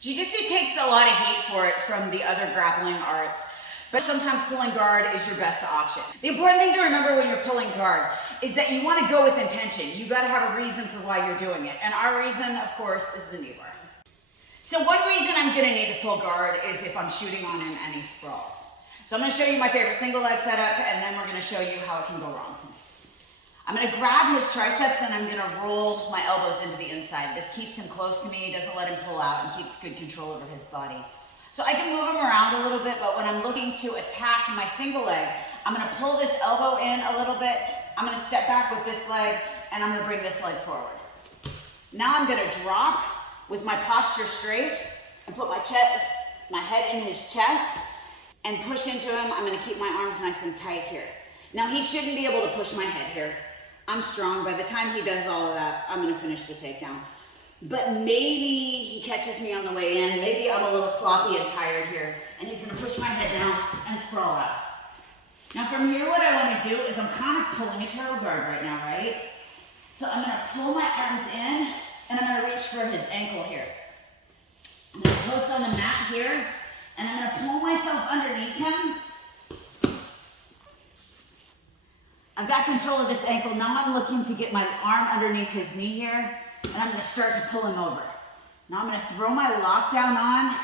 Jiu-jitsu takes a lot of heat for it from the other grappling arts, but sometimes pulling guard is your best option. The important thing to remember when you're pulling guard is that you want to go with intention. You got to have a reason for why you're doing it. And our reason, of course, is the Kneebar. So one reason I'm going to need to pull guard is if I'm shooting on him and he sprawls. So I'm going to show you my favorite single leg setup, and then we're going to show you how it can go wrong. I'm going to grab his triceps and I'm going to roll my elbows into the inside. This keeps him close to me, doesn't let him pull out, and keeps good control over his body. So I can move him around a little bit, but when I'm looking to attack my single leg, I'm going to pull this elbow in a little bit. I'm going to step back with this leg, and I'm going to bring this leg forward. Now I'm going to drop with my posture straight and put my head in his chest and push into him. I'm going to keep my arms nice and tight here. Now he shouldn't be able to push my head here. I'm strong. By the time he does all of that, I'm going to finish the takedown. But maybe he catches me on the way in. Maybe I'm a little sloppy and tired here, and he's going to push my head down and sprawl out. Now from here, what I want to do is I'm kind of pulling a turtle guard right now, right? So I'm going to pull my arms in, and I'm going to reach for his ankle here. I'm going to post on the mat here, and I'm going to pull myself underneath him. I've got control of this ankle. Now I'm looking to get my arm underneath his knee here, and I'm going to start to pull him over. Now I'm going to throw my lockdown on,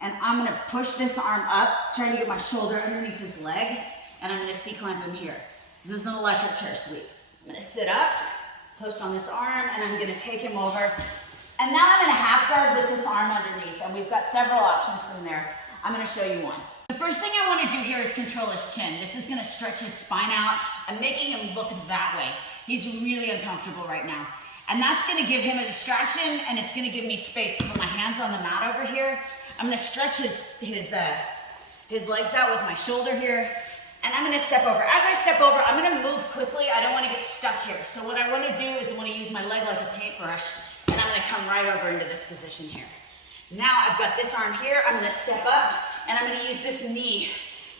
and I'm going to push this arm up, trying to get my shoulder underneath his leg, and I'm going to C-clamp him here. This is an electric chair sweep. I'm going to sit up, post on this arm, and I'm going to take him over. And now I'm in a half guard with this arm underneath, and we've got several options from there. I'm going to show you one. The first thing I want to do here is control his chin. This is going to stretch his spine out. I'm making him look that way. He's really uncomfortable right now. And that's going to give him a distraction, and it's going to give me space to put my hands on the mat over here. I'm going to stretch his legs out with my shoulder here, and I'm going to step over. As I step over, I'm going to move quickly. I don't want to get stuck here. So what I want to do is I want to use my leg like a paintbrush, and I'm going to come right over into this position here. Now I've got this arm here. I'm going to step up, and I'm going to use this knee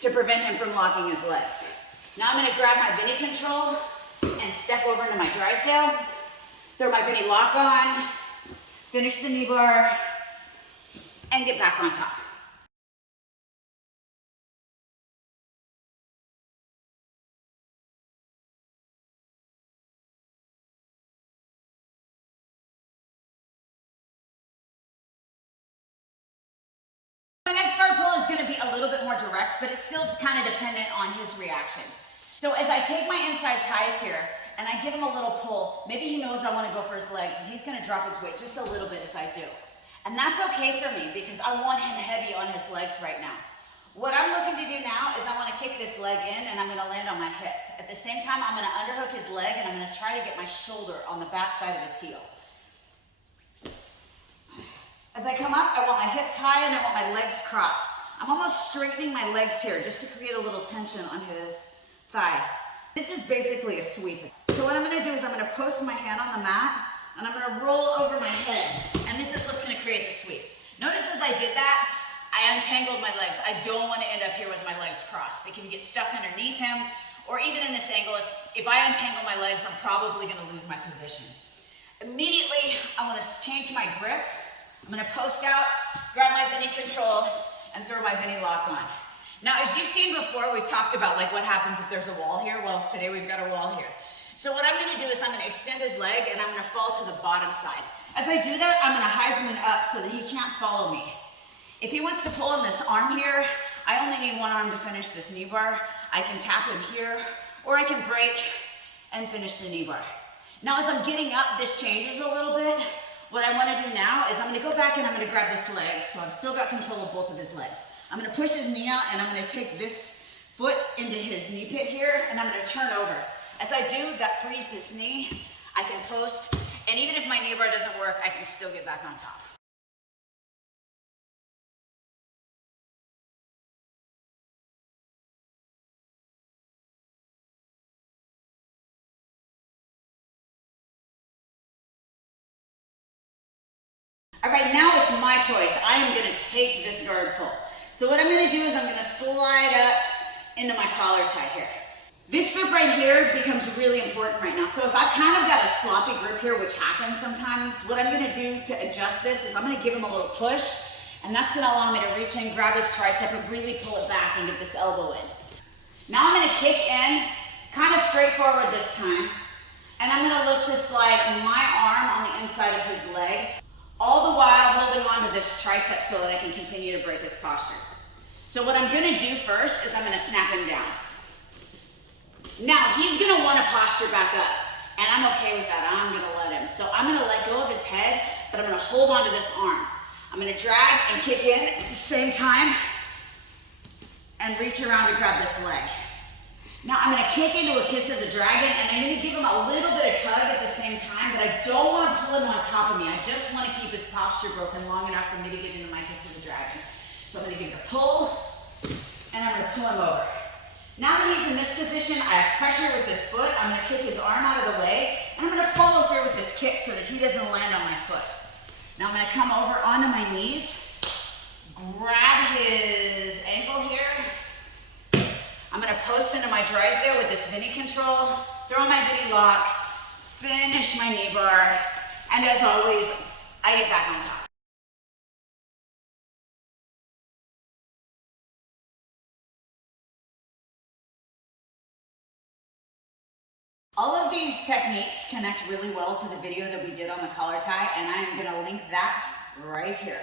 to prevent him from locking his legs. Now I'm going to grab my Bendy control and step over into my Drysdale, throw my Bendy lock on, finish the knee bar, and get back on top. My next guard pull is going to be a little bit more direct, but it's still kind of dependent on his reaction. So as I take my inside ties here, and I give him a little pull, maybe he knows I want to go for his legs, and he's going to drop his weight just a little bit as I do. And that's okay for me, because I want him heavy on his legs right now. What I'm looking to do now is I want to kick this leg in, and I'm going to land on my hip. At the same time, I'm going to underhook his leg, and I'm going to try to get my shoulder on the back side of his heel. As I come up, I want my hips high and I want my legs crossed. I'm almost straightening my legs here just to create a little tension on his thigh. This is basically a sweep. So what I'm going to do is I'm going to post my hand on the mat and I'm going to roll over my head. And this is what's going to create the sweep. Notice as I did that, I untangled my legs. I don't want to end up here with my legs crossed. It can get stuck underneath him, or even in this angle, if I untangle my legs, I'm probably going to lose my position. Immediately, I want to change my grip. I'm going to post out, grab my Bendy control, and throw my Bendy lock on. Now, as you've seen before, we've talked about like what happens if there's a wall here. Well, today we've got a wall here. So what I'm going to do is I'm going to extend his leg, and I'm going to fall to the bottom side. As I do that, I'm going to Heisman up so that he can't follow me. If he wants to pull on this arm here, I only need one arm to finish this knee bar. I can tap him here, or I can break and finish the knee bar. Now, as I'm getting up, this changes a little bit. What I want to do now is I'm going to go back and I'm going to grab this leg, so I've still got control of both of his legs. I'm going to push his knee out, and I'm going to take this foot into his knee pit here, and I'm going to turn over. As I do, that frees this knee. I can post, and even if my knee bar doesn't work, I can still get back on top. All right, now it's my choice. I am going to take this guard pull. So what I'm going to do is I'm going to slide up into my collar tie here. This grip right here becomes really important right now. So if I've kind of got a sloppy grip here, which happens sometimes, what I'm gonna do to adjust this is I'm gonna give him a little push, and that's gonna allow me to reach in, grab his tricep, and really pull it back and get this elbow in. Now I'm gonna kick in, kind of straightforward this time, and I'm gonna look to slide my arm on the inside of his leg, all the while holding on to this tricep so that I can continue to break his posture. So what I'm gonna do first is I'm gonna snap him down. Now, he's gonna wanna posture back up, and I'm okay with that. I'm gonna let him. So I'm gonna let go of his head, but I'm gonna hold on to this arm. I'm gonna drag and kick in at the same time, and reach around to grab this leg. Now I'm gonna kick into a kiss of the dragon, and I'm gonna give him a little bit of tug at the same time, but I don't wanna pull him on top of me. I just wanna keep his posture broken long enough for me to get into my kiss of the dragon. So I'm gonna give it a pull, and I'm gonna pull him over. Now that he's in this position, I have pressure with this foot. I'm gonna kick his arm out of the way, and I'm gonna follow through with this kick so that he doesn't land on my foot. Now I'm gonna come over onto my knees, grab his ankle here. I'm gonna post into my drysdale with this Bendy control, throw my Bendy lock, finish my knee bar, and as always, I get back on top. All of these techniques connect really well to the video that we did on the collar tie, and I am gonna link that right here.